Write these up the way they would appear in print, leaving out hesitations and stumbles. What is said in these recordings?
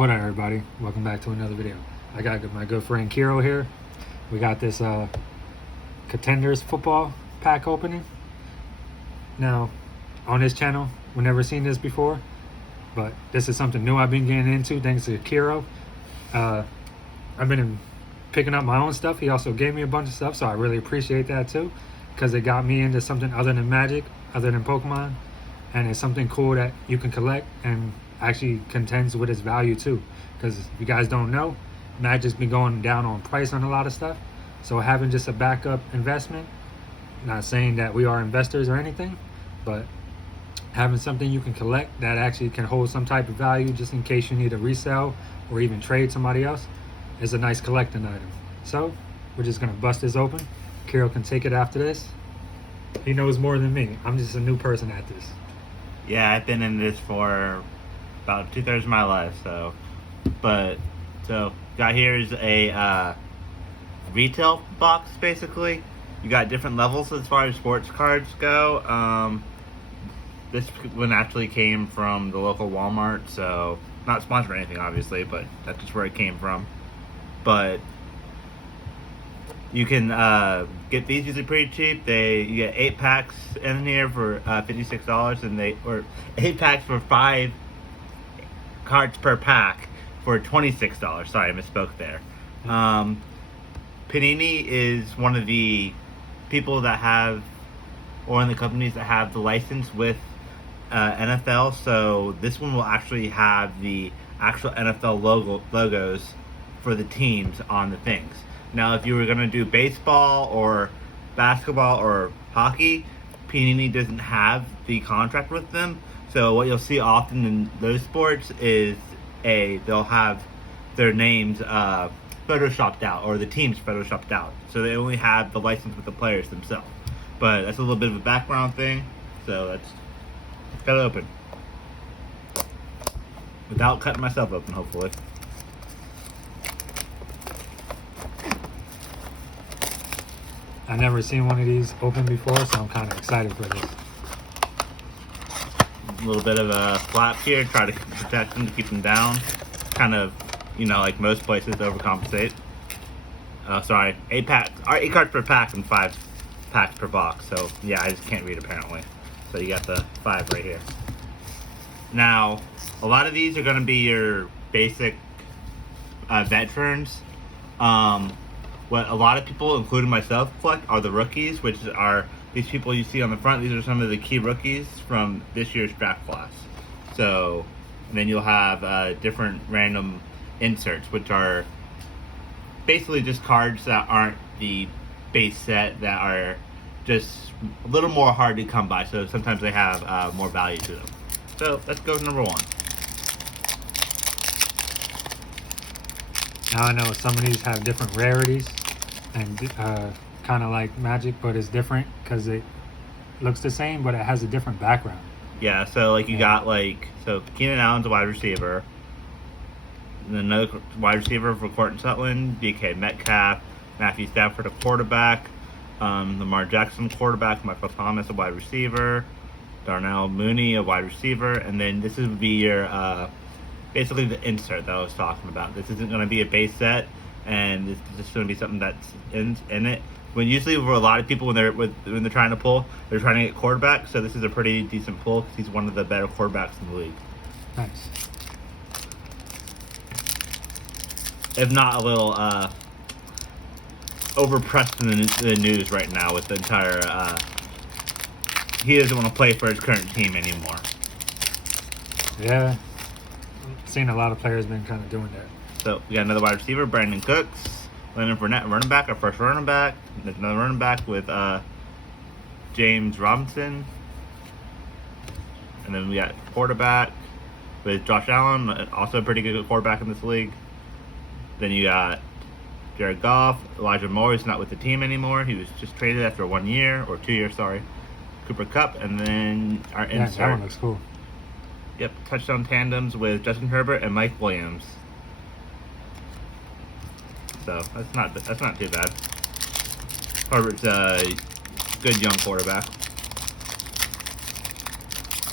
What up, everybody? Welcome back to another video. I got my good friend Kiro here. We got this Contenders football pack opening. Now, on this channel, we've never seen this before, but this is something new I've been getting into thanks to Kiro. I've been picking up my own stuff. He also gave me a bunch of stuff, so I really appreciate that too, because it got me into something other than Magic, other than Pokemon, and it's something cool that you can collect and actually contends with its value too. Because if you guys don't know, Magic's been going down on price on a lot of stuff, so having just a backup investment, not saying that we are investors or anything, but having something you can collect that actually can hold some type of value just in case you need to resell or even trade somebody else is a nice collecting item. So we're just gonna bust this open. Kiro can take it after this. He knows more than me. I'm just a new person at this. Yeah, I've been in this for about 2/3 of my life, so got here is a retail box basically. You got different levels as far as sports cards go. This one actually came from the local Walmart, so not sponsored or anything obviously, but that's just where it came from. But you can get these usually pretty cheap. You get 8 packs in here for $56, and 8 packs for 5 cards per pack for $26. Sorry, I misspoke there. Panini is one of the people that have, or one of the companies that have the license with NFL. So this one will actually have the actual NFL logos for the teams on the things. Now, if you were going to do baseball or basketball or hockey, Panini doesn't have the contract with them. So what you'll see often in those sports is they'll have their names photoshopped out, or the teams photoshopped out. So they only have the license with the players themselves. But that's a little bit of a background thing. So let's cut it open. Without cutting myself open, hopefully. I've never seen one of these open before, so I'm kind of excited for this. A little bit of a flap here, try to protect them to keep them down. Kind of, like most places, overcompensate. Sorry, 8 cards per pack and 5 packs per box. So yeah, I just can't read apparently. So you got the 5 right here. Now, a lot of these are going to be your basic veterans. What a lot of people, including myself, collect are the rookies, which are these people you see on the front. These are some of the key rookies from this year's draft class. So, and then you'll have different random inserts, which are basically just cards that aren't the base set, that are just a little more hard to come by. So sometimes they have more value to them. So let's go to number 1. Now I know some of these have different rarities and kind of like Magic, but it's different because it looks the same, but it has a different background. Yeah, so you got Keenan Allen's a wide receiver, and then another wide receiver for Cortland Sutton, DK Metcalf, Matthew Stafford a quarterback, Lamar Jackson quarterback, Michael Thomas a wide receiver, Darnell Mooney a wide receiver, and then this would be your basically the insert that I was talking about. This isn't going to be a base set, and this is just going to be something that's in it. When usually for a lot of people when they're trying to pull, they're trying to get quarterback. So this is a pretty decent pull because he's one of the better quarterbacks in the league. Nice. If not a little overpressed in the news right now with the entire. He doesn't want to play for his current team anymore. Yeah. Seen a lot of players been kind of doing that. So we got another wide receiver, Brandon Cooks, Leonard Fournette, running back, our first running back. There's another running back with James Robinson, and then we got quarterback with Josh Allen, also a pretty good quarterback in this league. Then you got Jared Goff, Elijah Moore is not with the team anymore. He was just traded after 1 year or 2 years, sorry. Cooper Kupp, and then our insert. That one looks cool. Yep, touchdown tandems with Justin Herbert and Mike Williams. So that's not too bad. Herbert's a good young quarterback.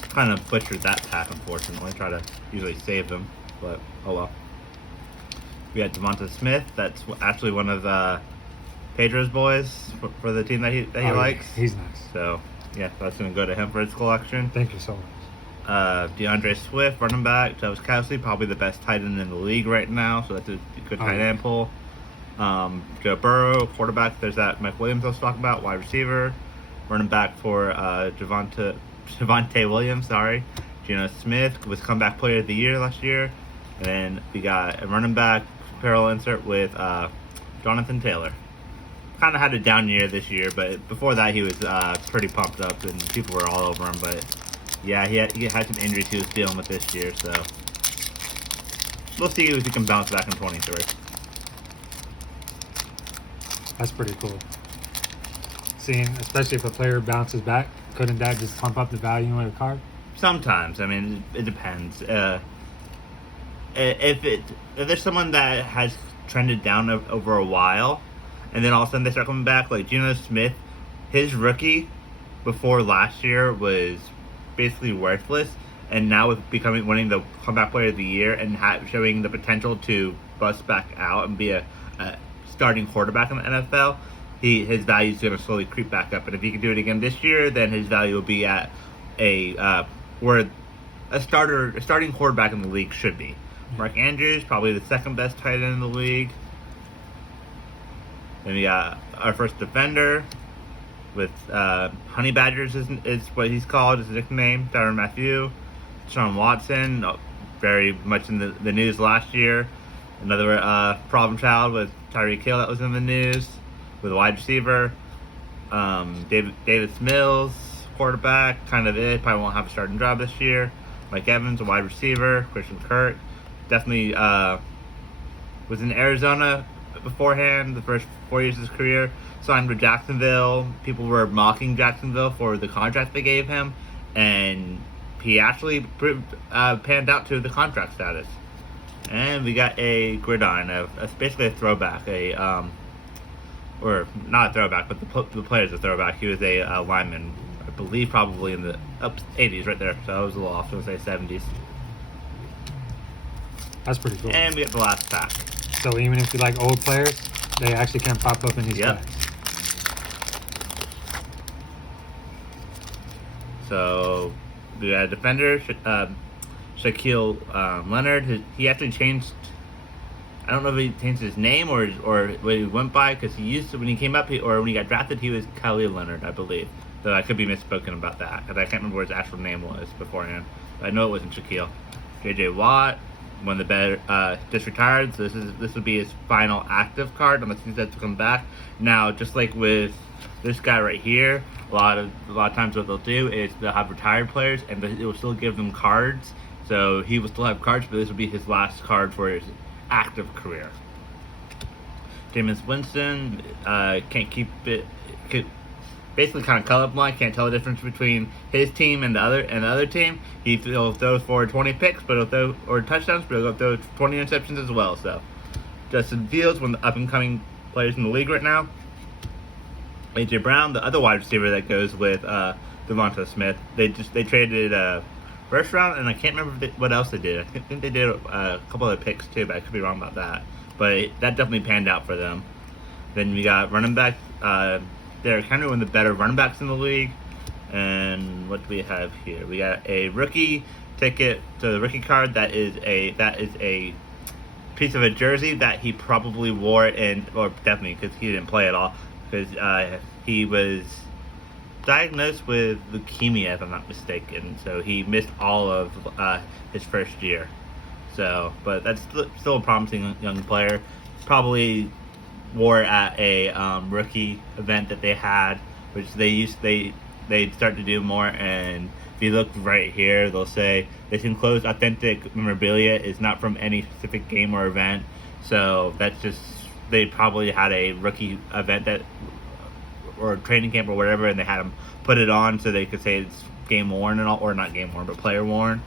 Kind of butchered that pack, unfortunately. Try to usually save them. but oh well. We got Devonta Smith. That's actually one of Pedro's boys for the team that he likes. Yeah. He's nice. So yeah, that's gonna go to him for his collection. Thank you so much. DeAndre Swift, running back. Travis Kelce, probably the best tight end in the league right now. So that's a good tight end pull. Joe Burrow, quarterback. There's that Mike Williams I was talking about, wide receiver. Running back for Javonte Williams, sorry. Geno Smith was comeback player of the year last year. And then we got a running back parallel insert with Jonathan Taylor. Kind of had a down year this year, but before that he was pretty pumped up and people were all over him. But yeah, he had some injuries he was dealing with this year, so we'll see if he can bounce back in 23. That's pretty cool. Seeing, especially if a player bounces back, couldn't that just pump up the value of a card? Sometimes, I mean, it depends. If there's someone that has trended down over a while, and then all of a sudden they start coming back, like Geno Smith, his rookie before last year was basically worthless, and now with winning the comeback player of the year and showing the potential to bust back out and be a starting quarterback in the NFL, his value is going to slowly creep back up. And if he can do it again this year, then his value will be at where a starting quarterback in the league should be. Mark Andrews, probably the second best tight end in the league. Then we got our first defender with Honey Badgers is what he's called, his nickname. Tyrann Mathieu, Sean Watson, very much in the news last year. Another problem child with Tyreek Hill that was in the news. With a wide receiver, Davis Mills, quarterback, kind of it. Probably won't have a starting job this year. Mike Evans, a wide receiver. Christian Kirk, definitely was in Arizona beforehand, the first 4 years of his career. Signed with Jacksonville. People were mocking Jacksonville for the contract they gave him, and he actually panned out to the contract status. And we got a gridiron, basically a throwback, or not a throwback, but the player's a throwback. He was a lineman, I believe, probably in the 80s, right there. So I was a little off. I was going to say 70s. That's pretty cool. And we got the last pack. So even if you like old players, they actually can pop up in these packs. So we got a defender, Shaquille Leonard. He actually changed. I don't know if he changed his name or what he went by, because he used to, when he came up, when he got drafted, he was Khalil Leonard, I believe. So I could be misspoken about that, because I can't remember what his actual name was beforehand. But I know it wasn't Shaquille. J.J. Watt, one of the better, just retired. So this would be his final active card, unless he says to come back. Now, just like with this guy right here, a lot of times what they'll do is they'll have retired players, and it will still give them cards. So he will still have cards, but this will be his last card for his active career. Jameis Winston can't keep it. Basically, kind of colorblind. Can't tell the difference between his team and the other team. He'll throw for 20 picks, but or touchdowns, but he'll throw 20 interceptions as well. So, Justin Fields, one of the up and coming players in the league right now. AJ Brown, the other wide receiver that goes with Devonta Smith. They traded first round, and I can't remember what else they did. I think they did a couple of picks too, but I could be wrong about that. But that definitely panned out for them. Then we got running back. They're kind of one of the better running backs in the league. And what do we have here? We got a rookie ticket to the rookie card. That is a piece of a jersey that he probably wore or definitely because he didn't play at all, because he was diagnosed with leukemia, if I'm not mistaken, so he missed all of his first year. So, but that's still a promising young player. Probably wore at a rookie event that they had, which they start to do more. And if you look right here, they'll say this enclosed authentic memorabilia is not from any specific game or event. So that's just, they probably had a rookie event or training camp or whatever, and they had them put it on so they could say it's game worn and all, or not game worn, but player worn,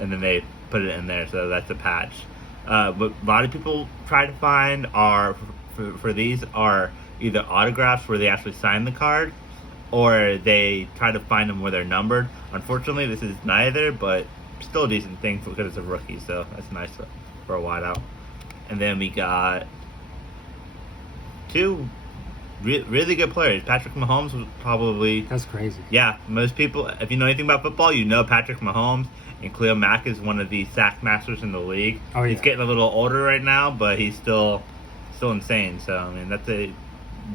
and then they put it in there. So that's a patch. What a lot of people try to find for these are either autographs where they actually sign the card, or they try to find them where they're numbered. Unfortunately, this is neither, but still a decent thing because it's a rookie, so that's nice for a wideout. And then we got two really good players. Patrick Mahomes was probably... That's crazy. Yeah, most people, if you know anything about football, you know Patrick Mahomes. And Khalil Mack is one of the sack masters in the league. Oh, yeah. He's getting a little older right now, but he's still insane. So, I mean, that's a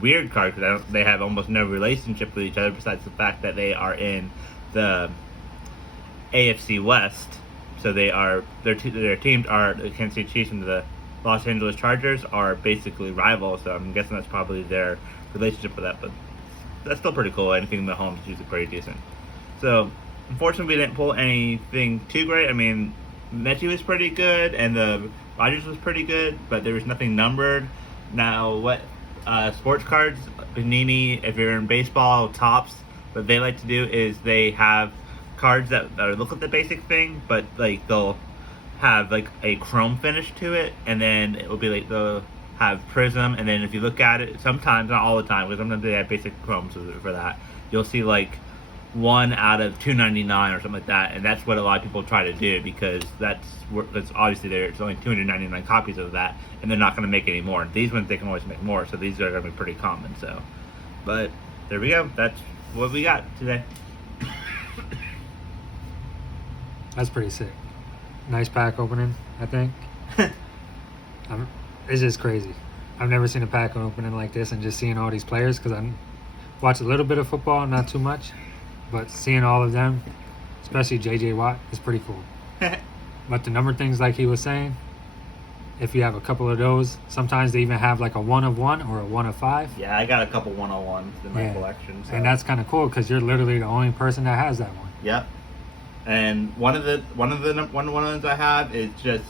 weird card because they have almost no relationship with each other besides the fact that they are in the AFC West. So their teams are the Kansas City Chiefs and the Los Angeles Chargers are basically rivals. So I'm guessing that's probably their relationship with that. But that's still pretty cool. Anything Mahomes is usually pretty decent. So unfortunately, we didn't pull anything too great. I mean, Messi was pretty good, and the Rodgers was pretty good, but there was nothing numbered. Now, what sports cards, Panini, if you're in baseball, Topps, what they like to do is they have cards that look like the basic thing, but like they'll have like a chrome finish to it, and then it will be like they'll have prism, and then if you look at it, sometimes, not all the time, because sometimes they have basic chromes for that, you'll see like 1 out of 299 or something like that, and that's what a lot of people try to do because that's obviously there's only 299 copies of that, and they're not going to make any more. These ones they can always make more, so these are going to be pretty common. So, but there we go. That's what we got today. That's pretty sick. Nice pack opening, I think. It's just crazy. I've never seen a pack opening like this, and just seeing all these players because I watch a little bit of football, not too much. But seeing all of them, especially J.J. Watt, is pretty cool. But the number things, like he was saying, if you have a couple of those, sometimes they even have like a 1 of 1 or a 1 of 5. Yeah, I got a couple 101s in my collection. So. And that's kind of cool because you're literally the only person that has that one. Yep. And one of the ones I have is just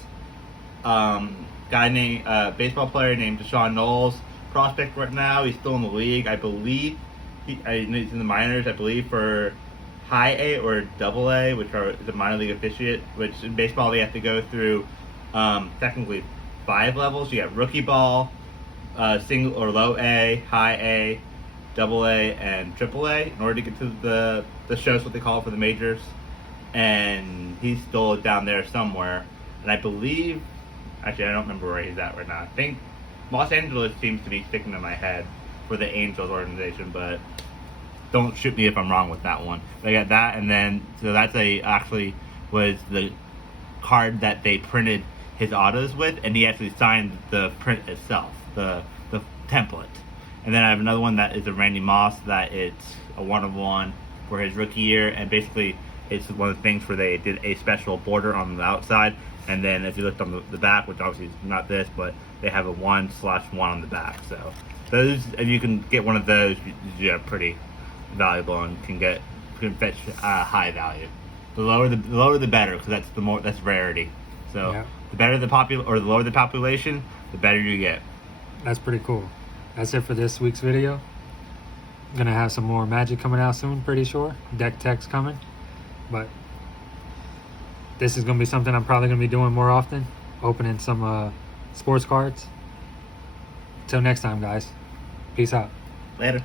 guy named baseball player named Deshaun Knowles, prospect right now. He's still in the league, I believe. He's in the minors, I believe, for high A or double A, which is a minor league officiate, which in baseball they have to go through technically 5 levels. You got rookie ball, single or low A, high A, double A, and triple A in order to get to the shows, what they call it for the majors. And he's still down there somewhere. And I believe, actually I don't remember where he's at right now. I think Los Angeles seems to be sticking in my head for the Angels organization, but don't shoot me if I'm wrong with that one. They got that, and then so that's actually was the card that they printed his autos with, and he actually signed the print itself, the template. And then I have another one that is a Randy Moss that it's a 1 of 1 for his rookie year, and basically it's one of the things where they did a special border on the outside, and then if you looked on the back, which obviously is not this, but they have a 1/1 on the back. So those, if you can get one of those, you're pretty valuable and can fetch high value. The lower the better, because that's rarity. So the better the lower the population, the better you get. That's pretty cool. That's it for this week's video. I'm gonna have some more Magic coming out soon, pretty sure. Deck tech's coming, but this is gonna be something I'm probably gonna be doing more often, opening some sports cards. Till next time, guys. Peace out. Later.